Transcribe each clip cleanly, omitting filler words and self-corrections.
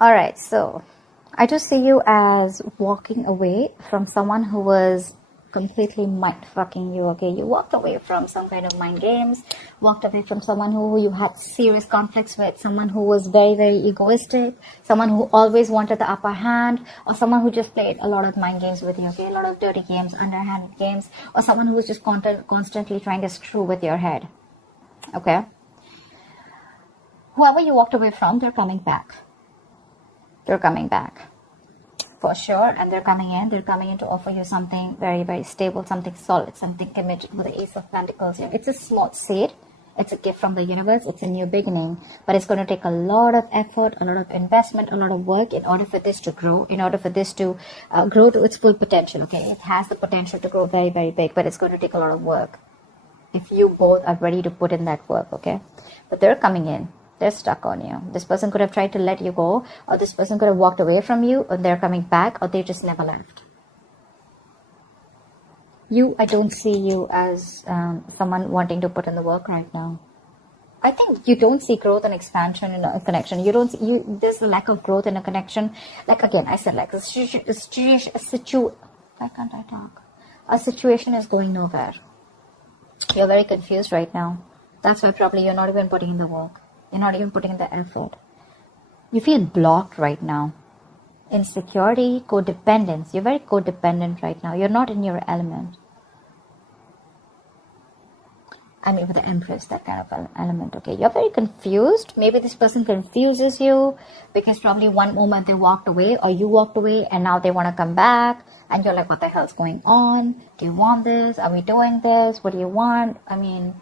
All right, so I just see you as walking away from someone who was completely mind fucking you. Okay, you walked away from some kind of mind games, walked away from someone who you had serious conflicts with, someone who was very, very egoistic, someone who always wanted the upper hand, or someone who just played a lot of mind games with you. Okay, a lot of dirty games, underhanded games, or someone who was just constantly trying to screw with your head. Okay, whoever you walked away from, they're coming back. They're coming back for sure, and they're coming in to offer you something very, very stable, something solid, something committed. With the Ace of Pentacles here, it's a small seed, it's a gift from the universe, it's a new beginning, but it's going to take a lot of effort, a lot of investment, a lot of work in order for this to grow, in order for this to grow to its full potential. Okay, it has the potential to grow very, very big, but it's going to take a lot of work if you both are ready to put in that work. Okay, but they're coming in. They're stuck on you. This person could have tried to let you go, or this person could have walked away from you, or they're coming back, or they just never left. I don't see you as someone wanting to put in the work right now. I think you don't see growth and expansion in a connection. There's a lack of growth in a connection. Like again, I said, like a situation is going nowhere. You're very confused right now. That's why probably you're not even putting in the work. You're not even putting in the effort. You feel blocked right now. Insecurity, codependence. You're very codependent right now. You're not in your element. I mean, with the Empress, that kind of element. Okay, you're very confused. Maybe this person confuses you because probably one moment they walked away, or you walked away, and now they want to come back. And you're like, what the hell's going on? Do you want this? Are we doing this? What do you want? I mean,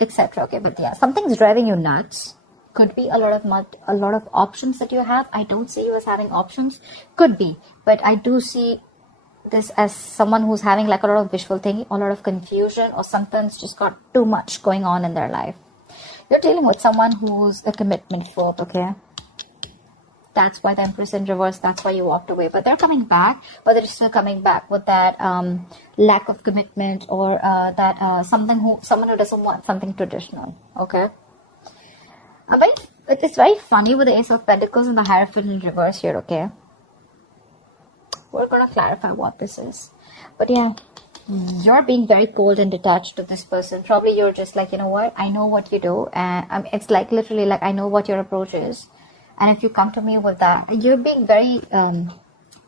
etc. Okay, but yeah, something's driving you nuts. Could be a lot of options that you have. I don't see you as having options. Could be, but I do see this as someone who's having like a lot of wishful thinking, a lot of confusion, or something's just got too much going on in their life. You're dealing with someone who's a commitment phobe. Okay, that's why the Empress in reverse. That's why you walked away. But they're coming back, but they're still coming back with that lack of commitment, or someone who doesn't want something traditional. Okay. It's very funny with the Ace of Pentacles and the Hierophant in reverse here. Okay. We're gonna clarify what this is, but yeah, you're being very cold and detached to this person. Probably you're just like, you know what? I know what you do, and it's like literally like I know what your approach is. And if you come to me with that, you're being very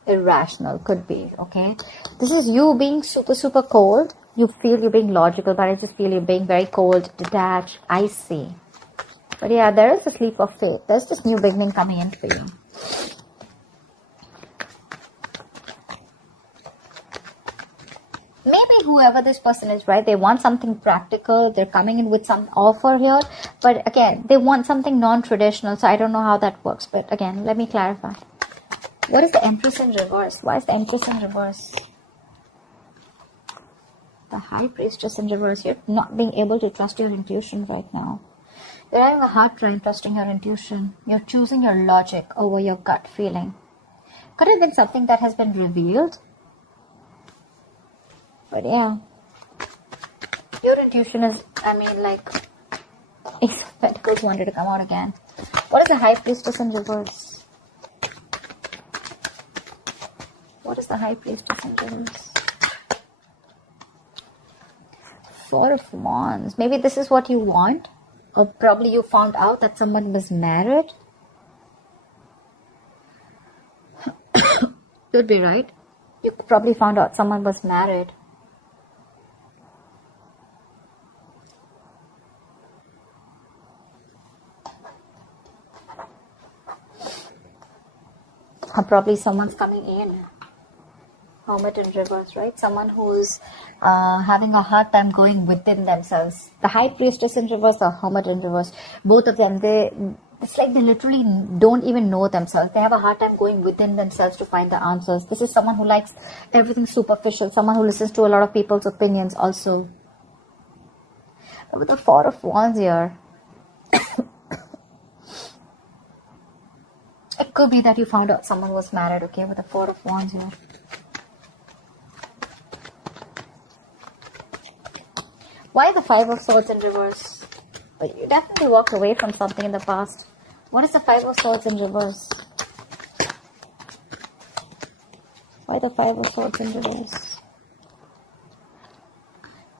irrational, could be, okay? This is you being super, super cold. You feel you're being logical, but I just feel you're being very cold, detached, icy. But yeah, there is a leap of faith. There's this new beginning coming in for you. Maybe whoever this person is, right, they want something practical. They're coming in with some offer here. But again, they want something non-traditional. So I don't know how that works. But again, let me clarify. What is the Empress in reverse? Why is the Empress in reverse? The High Priestess in reverse. You're not being able to trust your intuition right now. You're having a hard time trusting your intuition. You're choosing your logic over your gut feeling. Could have been something that has been revealed. But yeah, your intuition is, I mean, like, Ace of Pentacles wanted to come out again. What is the High Priestess in reverse? What is the High Priestess in reverse? Four of Wands. Maybe this is what you want. Or probably you found out that someone was married. Could be, right? You probably found out someone was married. Or probably someone's coming in. Hermit in reverse, right? Someone who's having a hard time going within themselves. The High Priestess in reverse or Hermit in reverse. Both of them, it's like they literally don't even know themselves. They have a hard time going within themselves to find the answers. This is someone who likes everything superficial. Someone who listens to a lot of people's opinions also. But with the Four of Wands here, it could be that you found out someone was married, okay, with the Four of Wands here. Why the Five of Swords in reverse? But you definitely walked away from something in the past. What is the Five of Swords in reverse? Why the Five of Swords in reverse?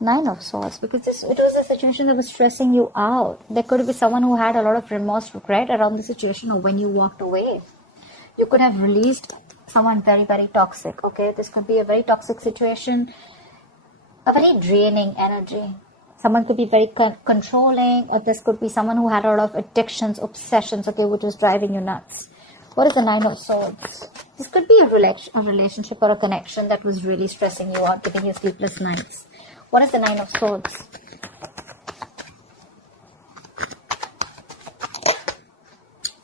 Nine of Swords, because it was a situation that was stressing you out. There could be someone who had a lot of remorse, regret around the situation or when you walked away. You could have released someone very, very toxic, okay? This could be a very toxic situation, a very draining energy. Someone could be very controlling, or this could be someone who had a lot of addictions, obsessions, okay, which was driving you nuts. What is the Nine of Swords? This could be a relationship or a connection that was really stressing you out, giving you sleepless nights. What is the Nine of Swords?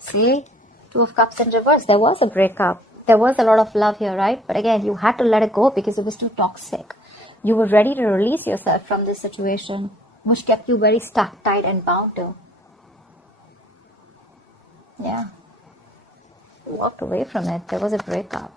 See? Two of Cups in reverse. There was a breakup. There was a lot of love here, right? But again, you had to let it go because it was too toxic. You were ready to release yourself from this situation, which kept you very stuck, tied, and bound to. Yeah. You walked away from it. There was a breakup.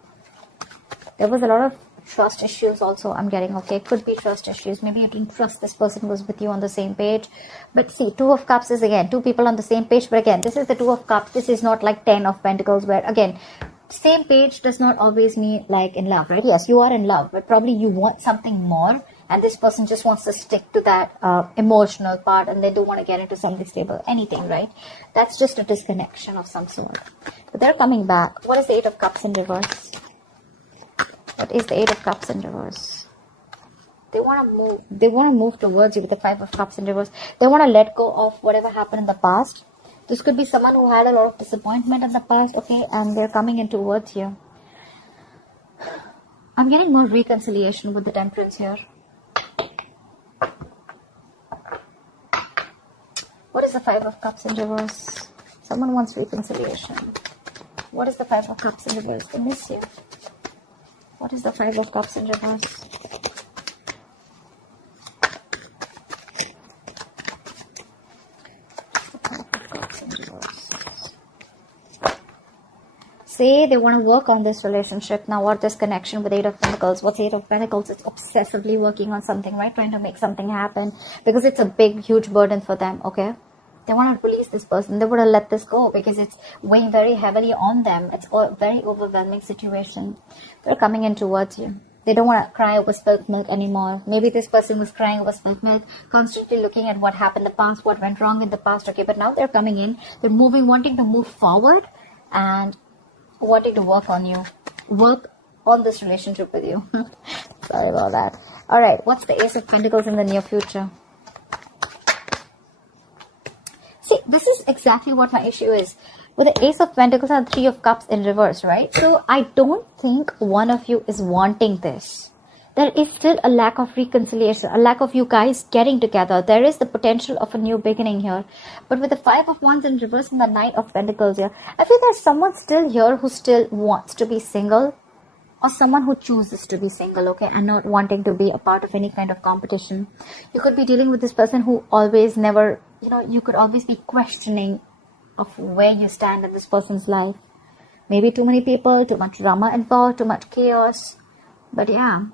There was a lot of trust issues also, I'm getting, okay? Could be trust issues. Maybe you didn't trust this person was with you on the same page. But see, Two of Cups is, again, two people on the same page. But again, this is the Two of Cups. This is not like 10 of Pentacles where, again, same page does not always mean like in love, right? Yes, you are in love, but probably you want something more. And this person just wants to stick to that emotional part, and they don't want to get into something stable, anything, right? That's just a disconnection of some sort. But they're coming back. What is the Eight of Cups in reverse? What is the Eight of Cups in reverse? They want to move. They want to move towards you with the Five of Cups in reverse. They want to let go of whatever happened in the past. This could be someone who had a lot of disappointment in the past, okay? And they're coming in towards you. I'm getting more reconciliation with the Temperance here. What is the Five of Cups in reverse? Someone wants reconciliation. What is the Five of Cups in reverse? They miss you. What is the Five of Cups in reverse? Say they want to work on this relationship now, or this connection with Eight of Pentacles. What's Eight of Pentacles? It's obsessively working on something, right? Trying to make something happen because it's a big, huge burden for them, okay? They want to release this person. They want to let this go because it's weighing very heavily on them. It's a very overwhelming situation. They're coming in towards you. They don't want to cry over spilt milk anymore. Maybe this person was crying over spilt milk, constantly looking at what happened in the past, what went wrong in the past, okay? But now they're coming in. They're moving, wanting to move forward and wanting to work on you. Work on this relationship with you. Sorry about that. Alright, what's the Ace of Pentacles in the near future? See, this is exactly what my issue is. With the Ace of Pentacles and Three of Cups in reverse, right? So, I don't think one of you is wanting this. There is still a lack of reconciliation, a lack of you guys getting together. There is the potential of a new beginning here. But with the Five of Wands in reverse and the Knight of Pentacles here, I feel there's someone still here who still wants to be single, or someone who chooses to be single, okay, and not wanting to be a part of any kind of competition. You could be dealing with this person who always never, you could always be questioning of where you stand in this person's life. Maybe too many people, too much drama involved, too much chaos. But yeah,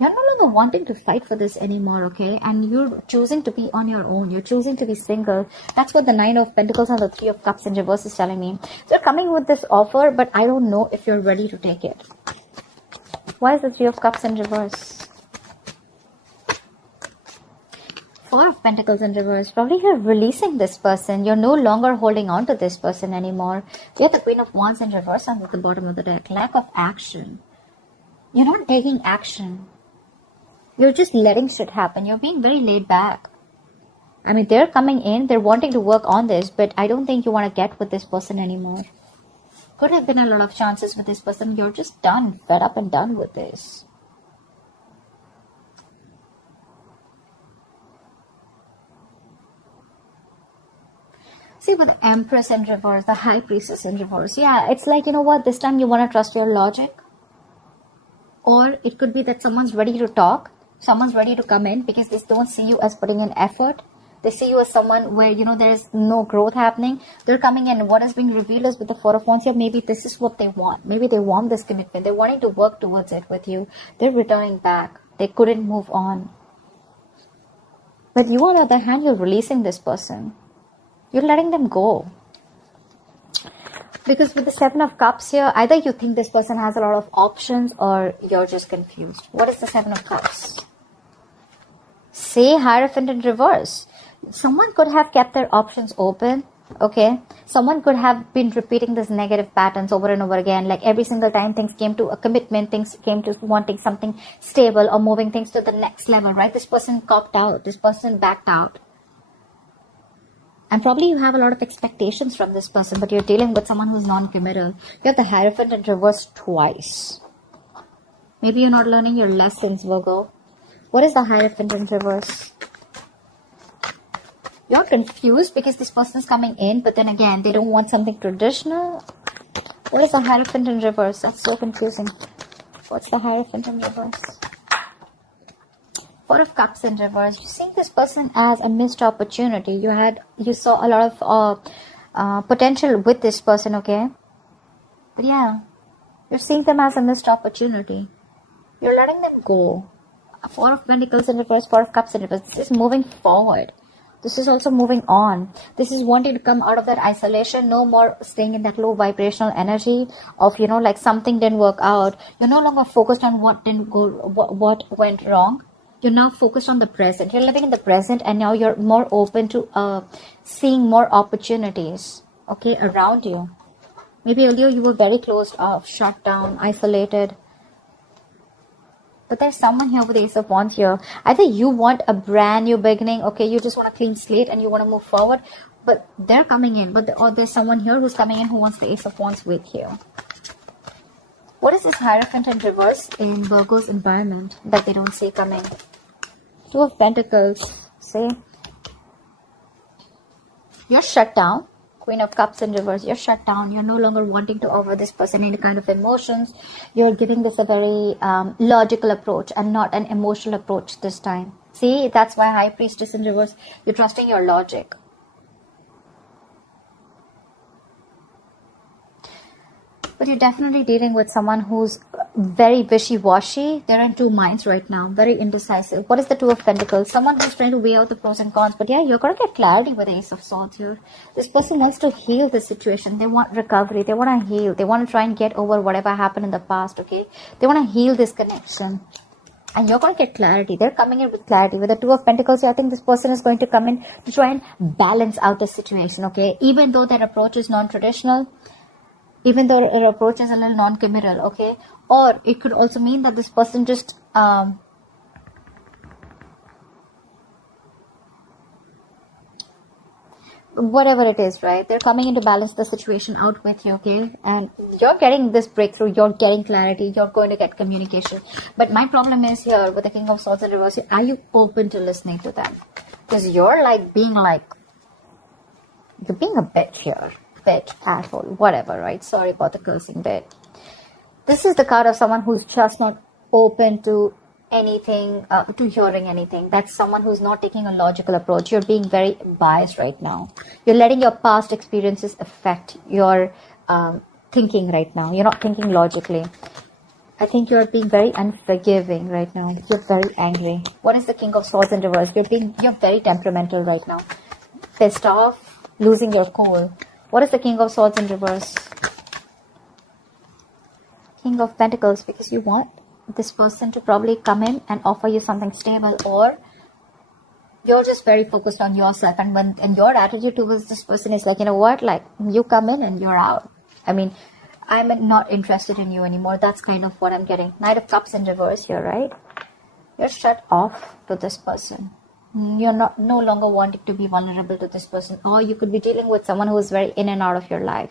you're no longer wanting to fight for this anymore, okay? And you're choosing to be on your own. You're choosing to be single. That's what the Nine of Pentacles and the Three of Cups in reverse is telling me. So you're coming with this offer, but I don't know if you're ready to take it. Why is the Three of Cups in reverse? Four of Pentacles in reverse. Probably you're releasing this person. You're no longer holding on to this person anymore. We have the Queen of Wands in reverse and at the bottom of the deck. Lack of action. You're not taking action. You're just letting shit happen. You're being very laid back. I mean, they're coming in. They're wanting to work on this. But I don't think you want to get with this person anymore. Could have been a lot of chances with this person. You're just done. Fed up and done with this. See, with the Empress in reverse, the High Priestess in reverse. Yeah, it's like, you know what? This time you want to trust your logic. Or it could be that someone's ready to talk. Someone's ready to come in because they don't see you as putting in effort. They see you as someone where, there's no growth happening. They're coming in. What is being revealed is with the Four of Wands here, maybe this is what they want. Maybe they want this commitment. They're wanting to work towards it with you. They're returning back. They couldn't move on. But you, on the other hand, you're releasing this person. You're letting them go. Because with the Seven of Cups here, either you think this person has a lot of options or you're just confused. What is the Seven of Cups? Say Hierophant in reverse. Someone could have kept their options open. Okay, someone could have been repeating this negative patterns over and over again, like every single time things came to a commitment, things came to wanting something stable or moving things to the next level, right? This person copped out, this person backed out. And probably you have a lot of expectations from this person, but you're dealing with someone who's non-committal. You have the Hierophant in reverse twice. Maybe you're not learning your lessons, Virgo. What is the Hierophant in reverse? You're confused because this person is coming in, but then again, they don't want something traditional. What is the Hierophant in reverse? That's so confusing. What's the Hierophant in reverse? Four of Cups in reverse. You see this person as a missed opportunity. You saw a lot of potential with this person, okay? But yeah, you're seeing them as a missed opportunity. You're letting them go. Four of Pentacles in reverse, Four of Cups in reverse. This is moving forward. This is also moving on. This is wanting to come out of that isolation. No more staying in that low vibrational energy of, like something didn't work out. You're no longer focused on what didn't go, what went wrong. You're now focused on the present. You're living in the present, and now you're more open to seeing more opportunities, okay, around you. Maybe earlier you were very closed off, shut down, isolated. But there's someone here with the Ace of Wands here. Either you want a brand new beginning, okay, you just want a clean slate and you want to move forward, but they're coming in. Or there's someone here who's coming in who wants the Ace of Wands with you. What is this Hierophant in reverse in Virgo's environment that they don't see coming? Two of Pentacles. See? You're shut down. Queen of Cups in reverse. You're shut down. You're no longer wanting to offer this person any kind of emotions. You're giving this a very logical approach and not an emotional approach this time. See, that's why High Priestess in reverse. You're trusting your logic. But you're definitely dealing with someone who's very wishy-washy. They're in two minds right now. Very indecisive. What is the Two of Pentacles? Someone who's trying to weigh out the pros and cons. But yeah, you're going to get clarity with the Ace of Swords here. This person wants to heal the situation. They want recovery. They want to heal. They want to try and get over whatever happened in the past, okay? They want to heal this connection. And you're going to get clarity. They're coming in with clarity. With the Two of Pentacles, I think this person is going to come in to try and balance out the situation, okay? Even though their approach is non-traditional, even though her approach is a little non-committal, okay? Or it could also mean that this person just whatever it is, right? They're coming in to balance the situation out with you, okay? And you're getting this breakthrough, you're getting clarity, you're going to get communication. But my problem is here with the King of Swords in reverse, are you open to listening to them? Because you're being a bitch here. Bitch, asshole, whatever, right? Sorry about the cursing bit. This is the card of someone who's just not open to anything, to hearing anything. That's someone who's not taking a logical approach. You're being very biased right now. You're letting your past experiences affect your thinking right now. You're not thinking logically. I think you're being very unforgiving right now. You're very angry. What is the King of Swords in reverse? You're very temperamental right now. Pissed off, losing your cool. What is the King of Swords in reverse? King of Pentacles, because you want this person to probably come in and offer you something stable, or you're just very focused on yourself, and your attitude towards this person is you come in and you're out. I mean, I'm not interested in you anymore. That's kind of what I'm getting. Knight of Cups in reverse here, right? You're shut off to this person. You're no longer wanting to be vulnerable to this person, or you could be dealing with someone who is very in and out of your life.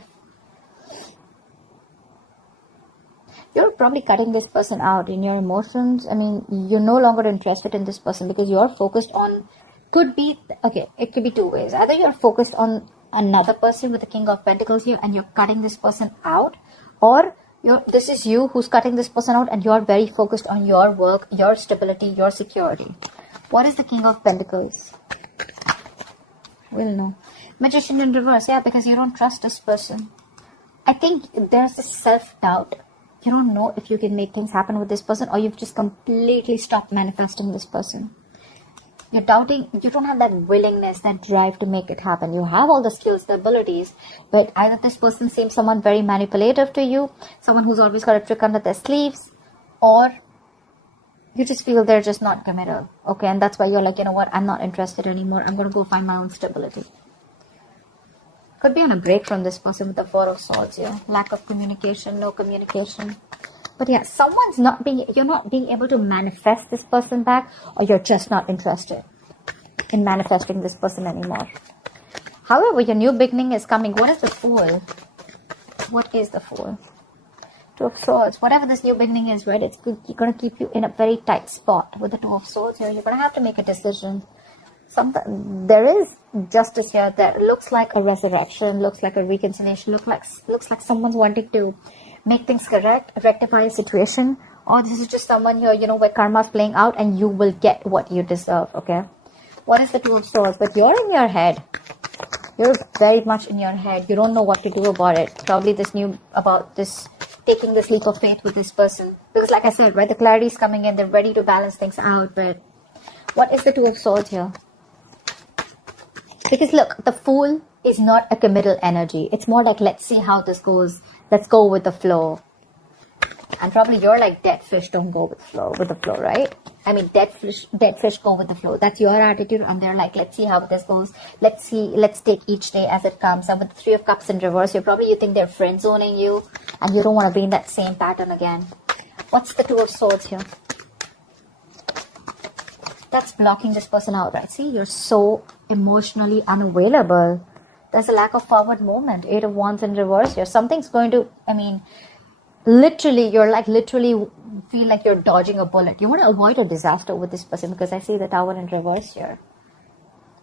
You're probably cutting this person out in your emotions. I mean, you're no longer interested in this person because you're focused on, it could be two ways. Either you're focused on another person with the King of Pentacles here and you're cutting this person out, or this is you who's cutting this person out and you're very focused on your work, your stability, your security. What is the King of Pentacles? We'll know. Magician in reverse. Yeah, because you don't trust this person. I think there's this self-doubt. You don't know if you can make things happen with this person, or you've just completely stopped manifesting this person. You're doubting, you don't have that willingness, that drive to make it happen. You have all the skills, the abilities, but either this person seems someone very manipulative to you, someone who's always got a trick under their sleeves, or you just feel they're just not committed. Okay, and that's why you're like, you know what, I'm not interested anymore. I'm going to go find my own stability. Could be on a break from this person with the Four of Swords here. Lack of communication, no communication. But yeah, you're not being able to manifest this person back, or you're just not interested in manifesting this person anymore. However, your new beginning is coming. What is the Fool? What is the Fool? Two of Swords. Whatever this new beginning is, right, it's going to keep you in a very tight spot with the Two of Swords here. You're going to have to make a decision. There is justice here that looks like a resurrection, looks like a reconciliation, looks like someone's wanting to make things correct, rectify a situation, or this is just someone here, you know, where karma's playing out and you will get what you deserve. Okay, what is the Two of Swords? But you're in your head. You're very much in your head. You don't know what to do about it. Probably taking this leap of faith with this person, because like I said, right, the clarity is coming in. They're ready to balance things out. But what is the Two of Swords here? Because look, the Fool is not a committal energy. It's more like, let's see how this goes. Let's go with the flow. And probably you're like, dead fish don't go with the flow, right? I mean, dead fish go with the flow. That's your attitude. And they're like, let's see how this goes. Let's take each day as it comes. And with the Three of Cups in reverse, you think they're friend zoning you, and you don't want to be in that same pattern again. What's the Two of Swords here? That's blocking this person out, right? See, you're so emotionally unavailable. There's a lack of forward movement. Eight of Wands in reverse here. Something's going to, I mean, literally feel like you're dodging a bullet. You want to avoid a disaster with this person, because I see the Tower in reverse here.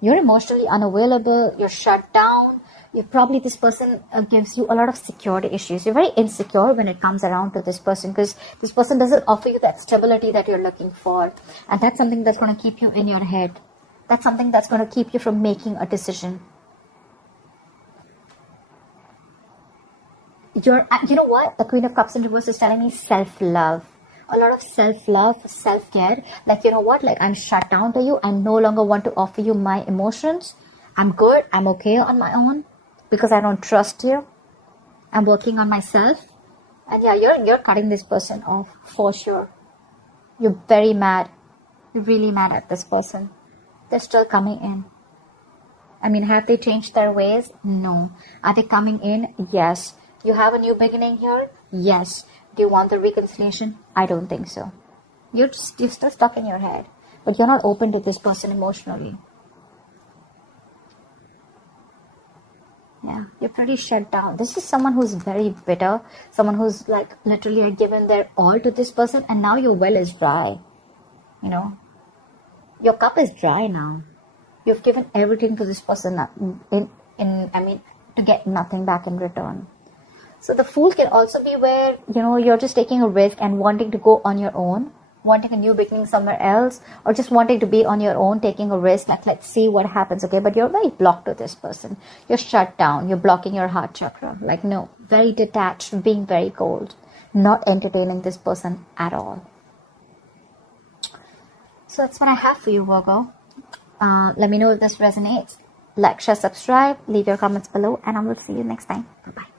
You're emotionally unavailable. You're shut down. This person gives you a lot of security issues. You're very insecure when it comes around to this person, because this person doesn't offer you that stability that you're looking for. And that's something that's going to keep you in your head. That's something that's going to keep you from making a decision. You know what? The Queen of Cups in reverse is telling me self-love. A lot of self-love, self-care. Like, you know what? Like, I'm shut down to you. I no longer want to offer you my emotions. I'm good. I'm okay on my own, because I don't trust you. I'm working on myself. And yeah, you're cutting this person off for sure. You're very mad. You're really mad at this person. They're still coming in. I mean, have they changed their ways? No. Are they coming in? Yes. You have a new beginning here? Yes. Do you want the reconciliation? I don't think so. You're still stuck in your head. But you're not open to this person emotionally. Yeah, you're pretty shut down. This is someone who's very bitter. Someone who's like literally given their all to this person, and now your well is dry. You know, your cup is dry now. You've given everything to this person to get nothing back in return. So the Fool can also be where, you know, you're just taking a risk and wanting to go on your own, wanting a new beginning somewhere else, or just wanting to be on your own, taking a risk, like, let's see what happens, okay? But you're very blocked to this person. You're shut down. You're blocking your heart chakra. Like, no, very detached, being very cold, not entertaining this person at all. So that's what I have for you, Virgo. Let me know if this resonates. Like, share, subscribe, leave your comments below, and I will see you next time. Bye-bye.